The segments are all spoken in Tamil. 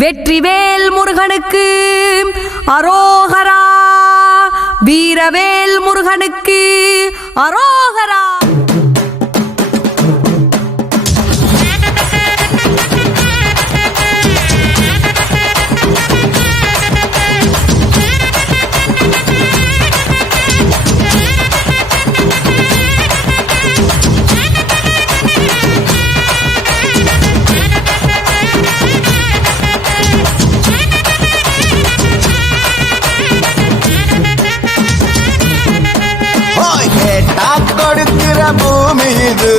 வெற்றிவேல் முருகனுக்கு அரோகரா, வீரவேல் முருகனுக்கு அரோகரா. கொடுக்கிற பூமி இது,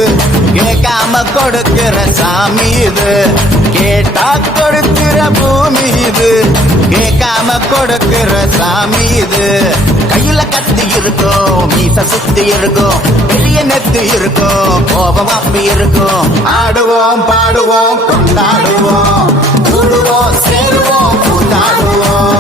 கேட்காம கொடுக்கிற சாமி இது. கேட்டா கொடுக்கிற பூமி இது, கேட்காம கொடுக்கிற சாமி இது. கையில கத்தி இருக்கும், மீச சுத்தி இருக்கும், பெரிய நெத்து இருக்கும், கோபம் அப்பி இருக்கும். ஆடுவோம் பாடுவோம் கொண்டாடுவோம், கூடுவோம் சேருவோம் கூத்தாடுவோம்.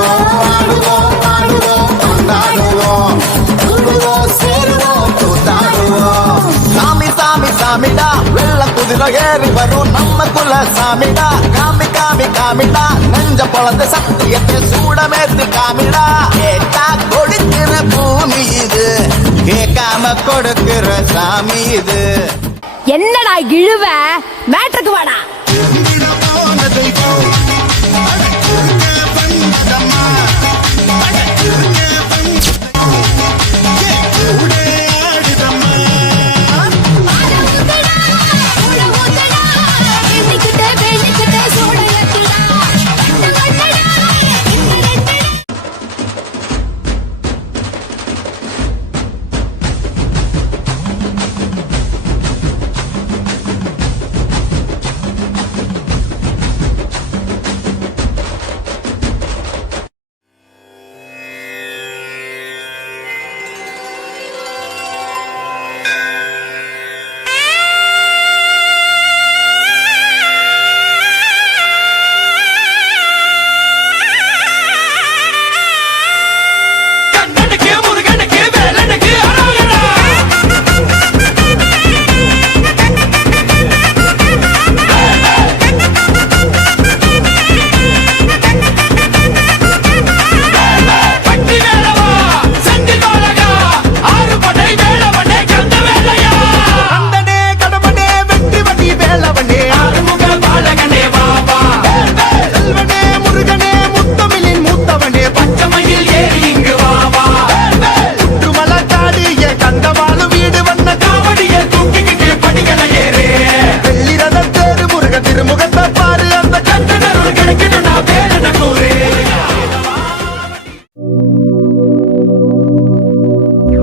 ஆடுவோம் பாடுவோம் கொண்டாடுவோம், கூடுவோம் சேருவோம் கூத்தாடுவோம். சாமி சாமி சாமிடா, வெள்ள குதிரை ஏறி வரும் நம்ம குல சாமிடா. காமி காமி காமிடா, நெஞ்ச பொழந்த சத்தியத்தை சூடமேத்து காமிடா. கேட்டா கொடுக்கிற பூமி இது, கேட்காம கொடுக்கிற சாமி இது. என்னடா இழுவ, மேட்ருக்கு வாடா.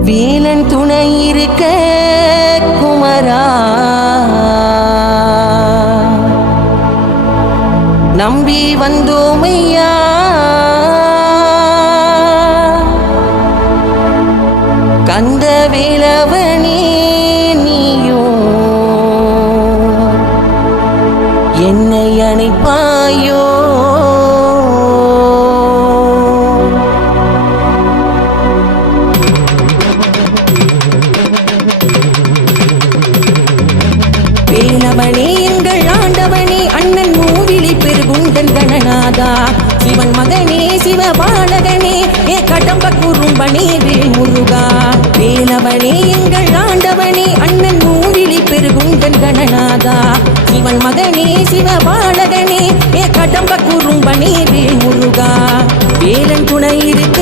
வேலன் துணை இருக்க குமரா, நம்பி வந்தோமையா. கந்த வேலவனே நீயும் என்னை அணைப்பாயோ. வேலவனே எங்கள் ஆண்டவனே, அண்ணன் மூவிலி பெருகுண்டன் கணநாதா. சிவன் மகனே சிவபாலகனே, ஏ கடம்ப குறும்பனே வேல் முருகா. வேலவனே எங்கள் ஆண்டவனே, அண்ணன் மூவிலி பெருகுண்டன் கணநாதா. சிவன் மகனே சிவபாலகனே, ஏ கடம்ப குறும்பனே வேல் முருகா. வேலன் துணை இருக்க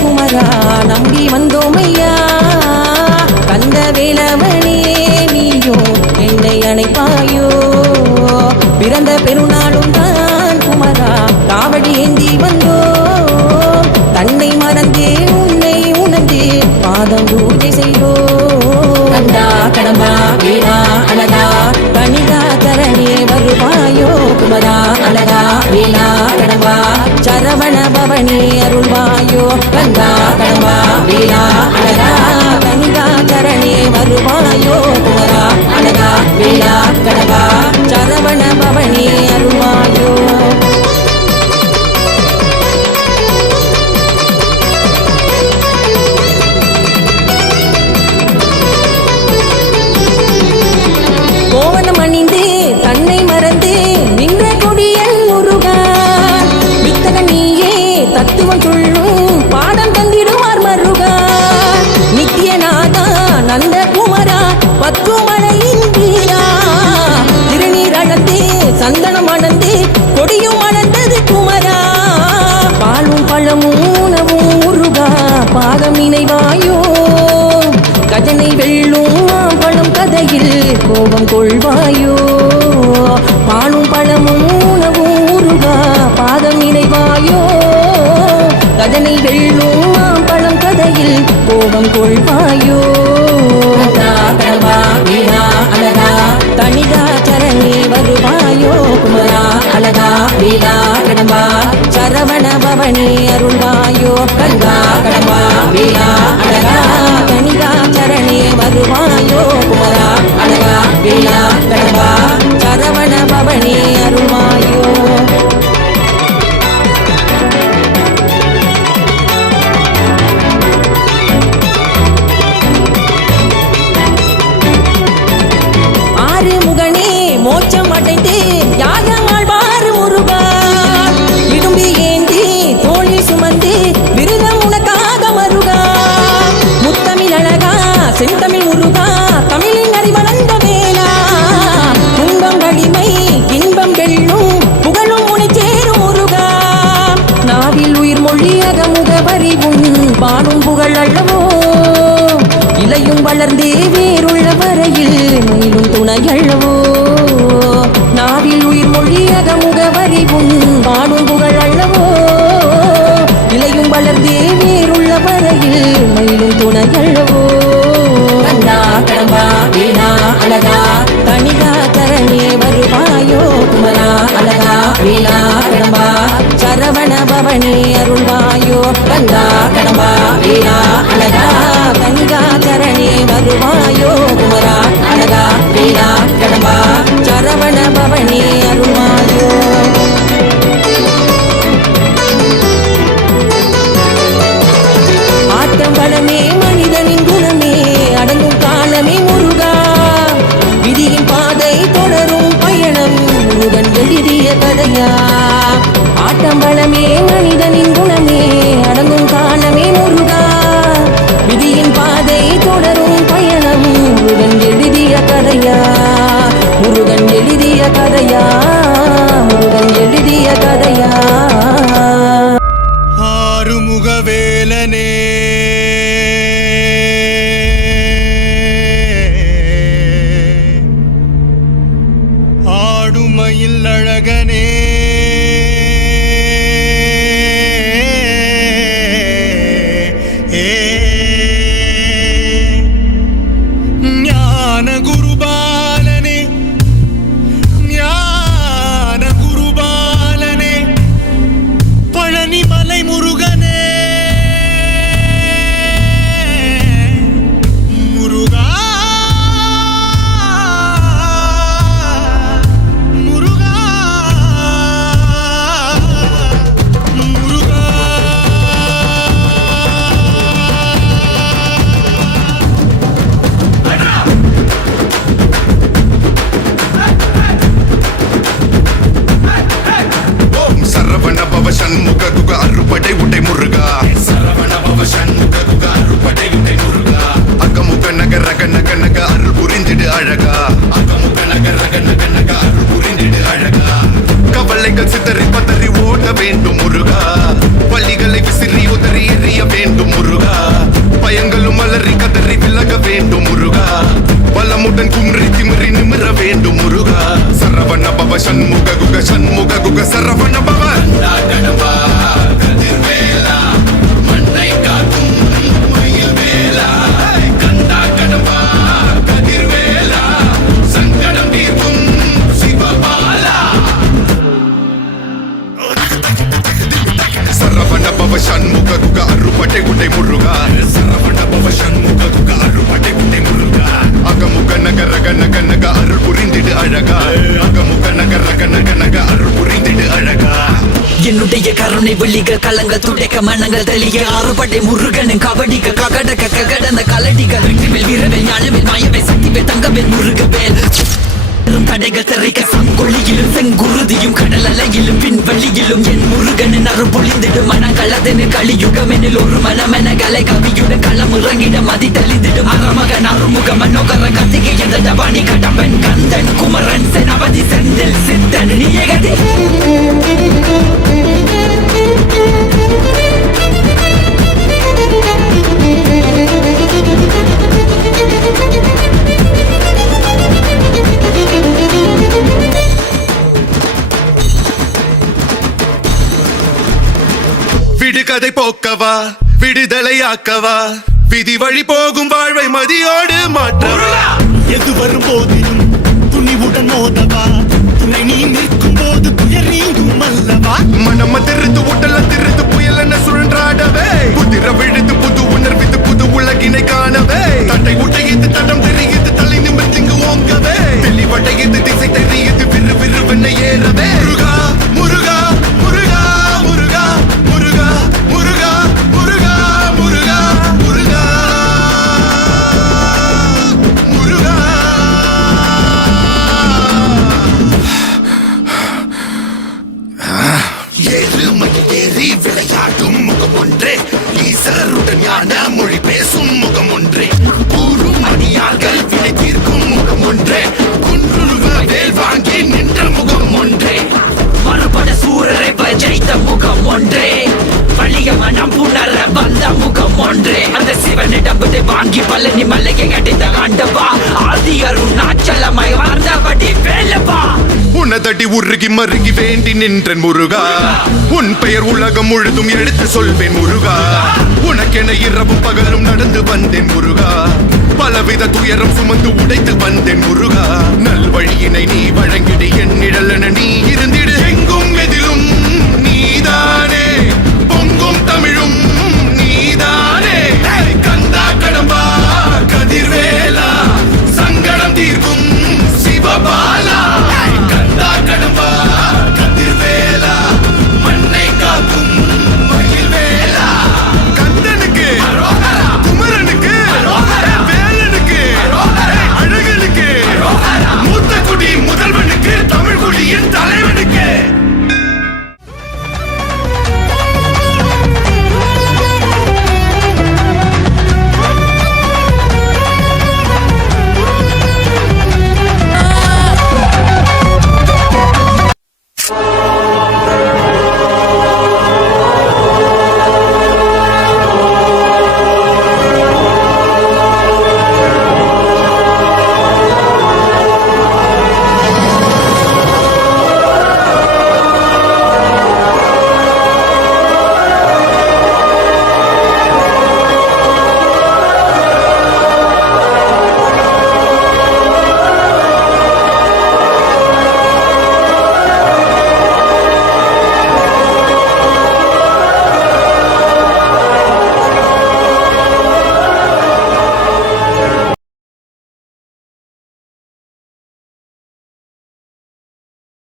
குமரா, நம்பி வந்தோமையா. கந்த வேலவனே நீயோ என்னை அணைப்பாயோ. பிறந்த பெருநாளும் தான் குமரா, காவடி ஏந்தி வந்தோ. தன்னை மறந்தே உன்னை உணர்ந்தே பாதம் பூஜை செய்தோ. கந்தா கடம்பா வீரா அழகா, கனிதா கரணே வருவாயோ. குமரா அழகா வீலா கடம்பா, சரவண பவனே அருள்வாயோ. கந்தா கடம்பா வீலா அழகா, கனிதா கரணே வருவாயோ. குமரா அழகா வீலா கடம்பா, சரவண பவனே அருள்வாயோ. கோவணம் அணிந்து தன்னை மறந்து நின்ற கொடியன் முருகா. பத்துமலையின் வீரா திருநீர் அளந்தே சந்தனம் அளந்தே கொடியும் அளந்தது குமரா பாலும் பழமும் உணவும் முருகா பாதம் நினைவாயோ கஜனை வெல்லும் மாம்பழம் கதையில் கோபம் கொள்வாயோ பாலும் பழமும் உணவும் முருகா பாதம் நினைவாயோ கஜனை வெல்லும் மாம்பழம் கதையில் கோபம் கொள்வாயோ தனிகா சரணே வருவாயோ குமரா அழகா வீலா கடம்பா சரவண பவனே அருள்வாயோ கங்கா கடம்பா வீலா அழகா தனிகா சரணே வருவாயோ குமரா அழகா வீலா கடம்பா சரவண பவனே அருள்வாயோ மோட்சம் அடைந்தே யாகமாழ்வார் முருகா இடும்பி ஏந்தி தோளில் சுமந்து விருதம் உனக்காக மருகா முத்தமிழ் அழகா செந்தமிழ் முருகா தமிழின் அறிவளந்த வேளா துன்பம் வலிமை இன்பம் வெல்லும் புகழும் உனை சேரும் முருகா நாவில் உயிர் மொழியக முகவரிவும் பாடும் புகழ் அல்லவோ இலையும் வளர்ந்தே வேறுள்ள வரையில் மேலும் துணையல்லவோ நாவில் உயிர் மொழியக முகவரிவும் பாடும் புகழ் அல்லவோ இலையும் வளர்ந்தே வேறுள்ள வரையில் மேலும் துணையல்லவோ கண்டா கடம்பா வீணா அழகா தனிகா தரணே வருவாயோ குமரா அழகா வீணா கடம்பா சரவண பவனே அருள்வாயோ கண்டா கடம்பா வீணா அழகா தனிகா சரணே வருவாயோ குமரா அழகா வீணா கடம்பா சரவண பவனே அருள்வாயோ ஆட்டம் வளமே மனிதனின் குணமே அடங்கும் காலமே முருகா விதியின் பாதை தொடரும் பயணம் முருகன் எழுதிய கதையா ஆட்டம் வளமே மனிதனின் குணமே அடங்கும் காலமே முருகா விதியின் பாதை தொடரும் பயணம் முருகன் எழுதிய கதையா முருகன் எழுதிய கதையா முருகன் எழுதிய கதையா ஆறுமுகவேலனே ஆடுமயில் அழகனே ஞான குருபாலனே ஞான குருபாலனே பழனிமலை முருகனே முருகா முருகா முருகா ஓம் சரவண பவ சண்முக குக அறுபடை உடை முருகா சரவண பவ சண்முக குக அறுபடை உடை முருகா அகமுக நக ரக நக நக அருள் புரிந்திடு அழகா அகமுக நக ரக நக நக அருள் புரிந்திடு அழகா கவலைகள் சிதறி பதறி ஓட வேண்டும் முருகா பள்ளிகளை விசிறி உதறி எறிய வேண்டும் முருகா பயங்களும் அலறி கதறி விலக வேண்டும் முருகா பலமுடன் கும்ரி திமிரி நிமிர வேண்டும் முருகா சரவண பவ சண்முக குக சரவண பவ கடம்பா கதிர்வேலா மண்ணை காக்கும் மயில் வேலா கண்டா கடம்பா கதிர்வேலா சங்கடம் தீர்க்கும் சிவபாலா சரவண பவ சண்முக குக அறுபடை உடை முருகா சரவண பவ சண்முக குக அறுபடை உடை முருகா அகமுக நக ரக நக நக அருள் புரிந்திடு அழகா அகமுக நக ரக நக நக அருள் புரிந்திடு அழகா என்னுடைய கருணை வெளிக கலங்க துடைக்க மனங்கள் தெளிய ஆறுபடை முருகனின் கபடிக்க ககடக்க ககடந்த கலடிகள் வெற்றிவேல் வீரவேல் ஞானவேல் மாயவேல் சக்திவேல் தங்கவேல் முருகவேல் தடைகள் திரைக்க சங்கொழியிலும் செங்குருதியும் கடல் அலையிலும் விண்வெளியிலும் என் முருகனின் அருள் பொழிந்திடும் மனங்களதனில் கலியுகமெனில் ஒரு மனமென கலை கவியுடன் களம் இறங்கிட மதி தெளிந்திடும் அறமகன் அருமுக மனோகர கத்திகை எந்த டபானி கடம்பன் கந்தன் குமரன் செனபதி செந்தில் சித்தன் நீயகதி விடுகதை போக்கவா விடுதலையாக்கவா விதி வழி போகும் வாழ்வை மதியோடு மாற்றவா எது வரும் போதிலும் துணிவுடன் மோதவா துணை நீ நிற்கும் போது துயர் நீங்கும் அல்லவா மனம் திருத்து உடல திருத்து புயல் என சுழன்றாடவே புதிர விழுது புது உணர்வித்து புது உலகினை காணவே தட்டை உடையது தடம் தெரியுது தலை நிமிர்த்திங்கு ஓங்கவே தெளிவடையது திசை தெரியுது விறு விறுவென ஏறவே முருகா முருகா முருகா முருகா முருகா முருகா முருகா முருகா முருகா முருகா ஏறி விளையாடும் முகம் ஒன்றே ஈசருடன் ஞான மொழி பேசும் முகம் ஒன்றே கூறும் அடியார்கள் வினை தீர்க்கும் முகம் ஒன்றே குன்றுருவ வேல் வாங்கி நின்ற முகம் ஒன்றே மறுபட சூரரை ஜெயித்த முகம் ஒன்றே வலிய மனம் புணர வந்த முகம் ஒன்றே அந்த சிவனிடம் விதை வாங்கி பழனி மலையை அடைந்த ஆண்டவா ஆதி அருணாச்சலமாய் வாழ்ந்தபடி வேலவா உனதடி உருகி மருகி வேண்டி நின்றன் முருகா உன் பெயர் உலகம் முழுதும் எடுத்து சொல்வேன் முருகா உனக்கென இரவும் பகலும் நடந்து வந்தேன் முருகா பலவித துயரம் சுமந்து உடைத்து வந்தேன் முருகா நல்வழியினை நீ வழங்கிடு என் நிழலென நீ இருந்து